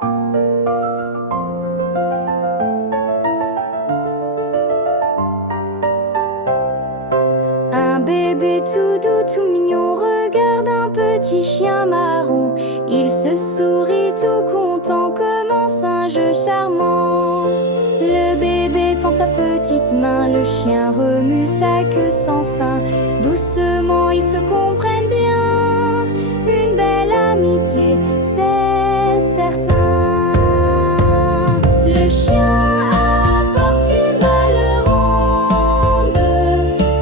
Un bébé tout doux, tout mignon regarde un petit chien marron. Il se sourit tout content comme un singe charmant. Le bébé tend sa petite main, le chien remue sa queue sans fin. Doucement ils se comprennent bien, une belle amitié, c'est certain. Le chien apporte une balle ronde,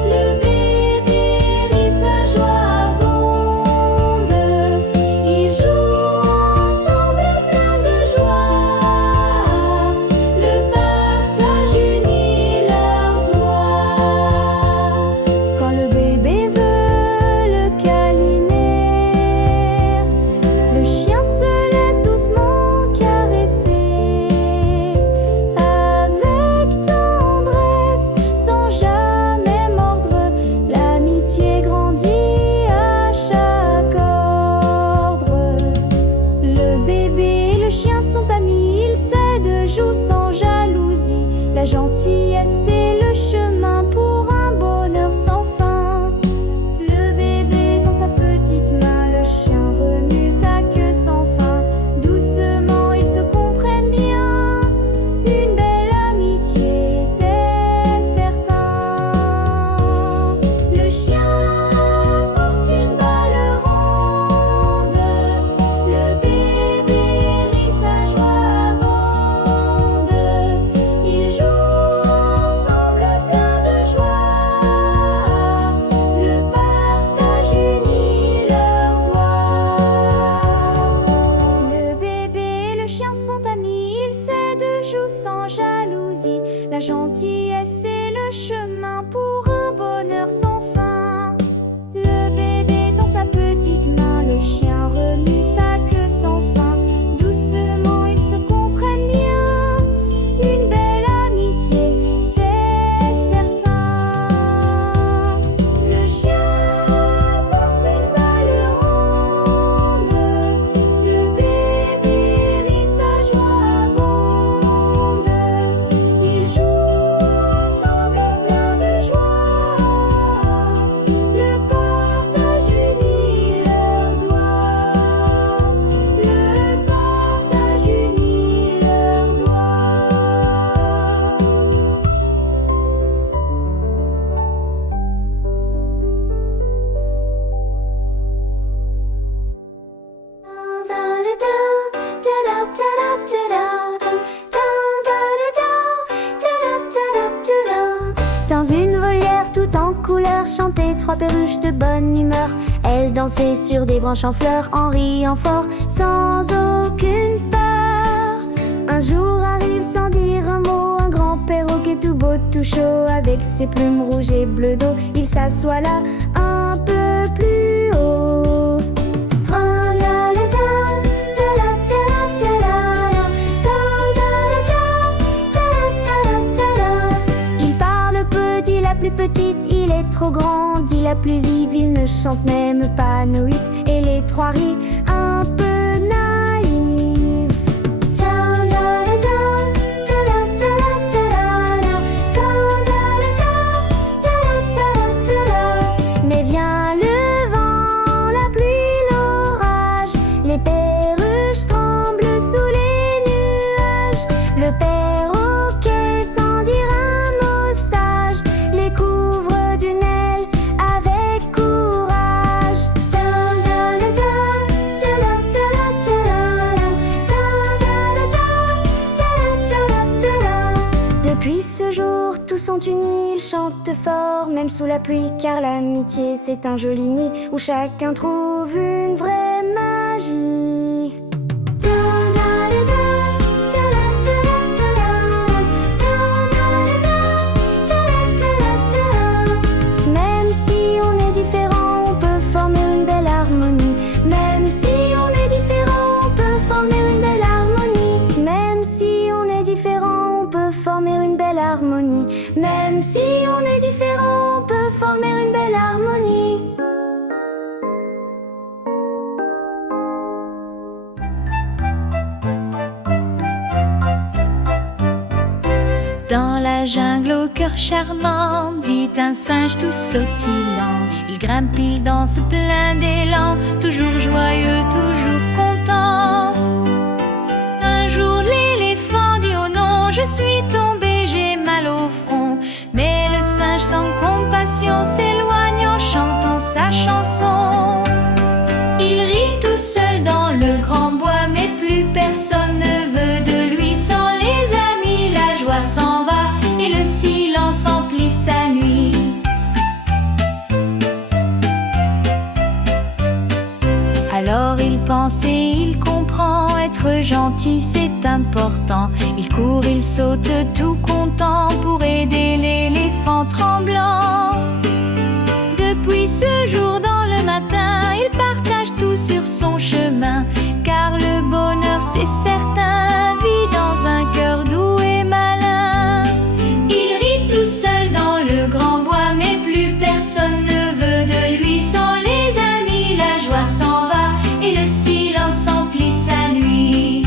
le bébé rit, sa joie abonde. Ils jouent ensemble plein de joie, le partage unit leurs doigts. Quand le bébé veut le câliner, le chien se laisse doucement caresser. Avec tendresse, sans jamais mordre, l'amitié grandit à chaque ordre. Le bébé et le chien sont amis, ils s'aident, jouent sans jalousie. La gentillesse est le chemin pour un bonheur sans fin. Le bébé tend sa petite main, le chien remue sa queue sans fin. Doucement ils se comprennent bien, une belle amitié, c'est certain. Le chien porte une balle ronde, le bébé rit, sa joie abonde. Ils jouent ensemble plein de joie, le partage unit leurs doigts. Le bébé et le chien sont amis, ils s'aident, jouent sans jalousie. La gentillesse est le chemin pour un bonheur sans fin. Le bébé tend sa petite main, le chien remue sa queue sans fin. Doucement ils se comprennent bien, une belle amitié, c'est certain. Le chien porte une balle ronde, le bébé rit, sa joie abonde. Ils jouent ensemble plein de joie, le partage unit leurs doigts. Le partage unit leurs doigts. Dans une volière tout en couleurs, chantaient trois perruches de bonne humeur. Elles dansaient sur des branches en fleurs, en riant fort, sans aucune peur. Un jour arrive sans dire un mot, un grand perroquet tout beau, tout chaud, avec ses plumes rouges et bleues d'eau. Il s'assoit là, un peu plus haut. Il parle peu, dit la plus petite, il est trop grand, dit la plus vive, il ne chante même pas nos hits. Et les trois rient, un peu naïfs. Mais vient le vent, la pluie, l'orage, les perruches tremblent sous les nuages. Le perroquet, sans dire un mot sage, les couvre d'une aile avec courage. Depuis ce jour, tous sont unis, ils chantent fort, même sous la pluie, car l'amitié c'est un joli nid où chacun trouve une vraie magie. Même si on est différent, on peut former une belle harmonie. Même si on est différent, on peut former une belle harmonie. Même si on est différent, on peut former une belle harmonie. Même si on est différent, on peut former une belle harmonie. Dans la jungle au cœur charmant vit un singe tout sautillant. Il grimpe, il danse plein d'élan, toujours joyeux, toujours content. Un jour l'éléphant dit oh non, je suis tombé, j'ai mal au front. Mais le singe sans compassion s'éloigne en chantant sa chanson. Il rit tout seul dans le grand bois, mais plus personne ne veut de lui. Sans les amis, la joie s'en va et le silence emplit sa nuit. Alors il pense et il comprend, être gentil c'est important. Il court, il saute tout content pour aider l'éléphant tremblant. Depuis ce jour dans le matin, il partage tout sur son chemin. Car le bonheur c'est certain, vit dans un cœur doux et malin. Il rit tout seul dans le grand bois, mais plus personne ne veut de lui. Sans les amis, la joie s'en va et le silence emplit sa nuit.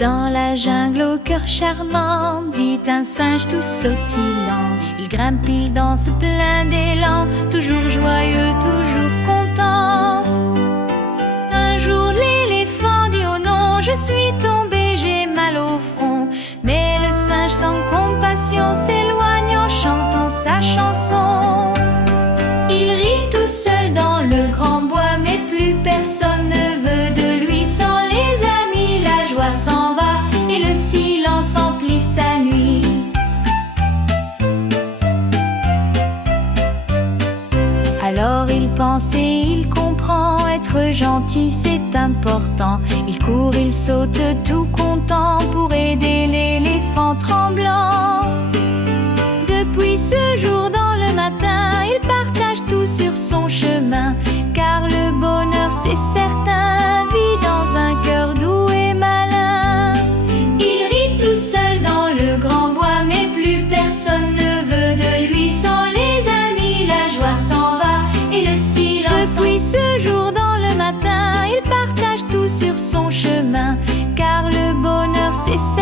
Dans la jungle au cœur charmant vit un singe tout sautillant. Il grimpe, il danse plein d'élan, toujours joyeux, toujours content. Un jour l'éléphant dit oh non, je suis tombé, j'ai mal au front. Mais le singe sans compassion s'éloigne en chantant sa chanson. Il rit tout seul dans le grand bois, mais plus personne ne veut de lui. Sans les amis, la joie s'en va et le silence emplit sa nuit. Alors il pense et il comprend, être gentil c'est important. Il court, il saute tout content pour aider l'éléphant tremblant. Depuis ce jour dans le matin, il partage tout sur son chemin. Car le bonheur c'est certain, vit dans un cœur doux et malin. Il rit tout seul dans le grand bois, mais plus personne ne veut de lui. Sans les amis, la joie s'en va et le silence. Depuis ce jour dans le matin, il partage tout sur son chemin. Car le bonheur c'est certain,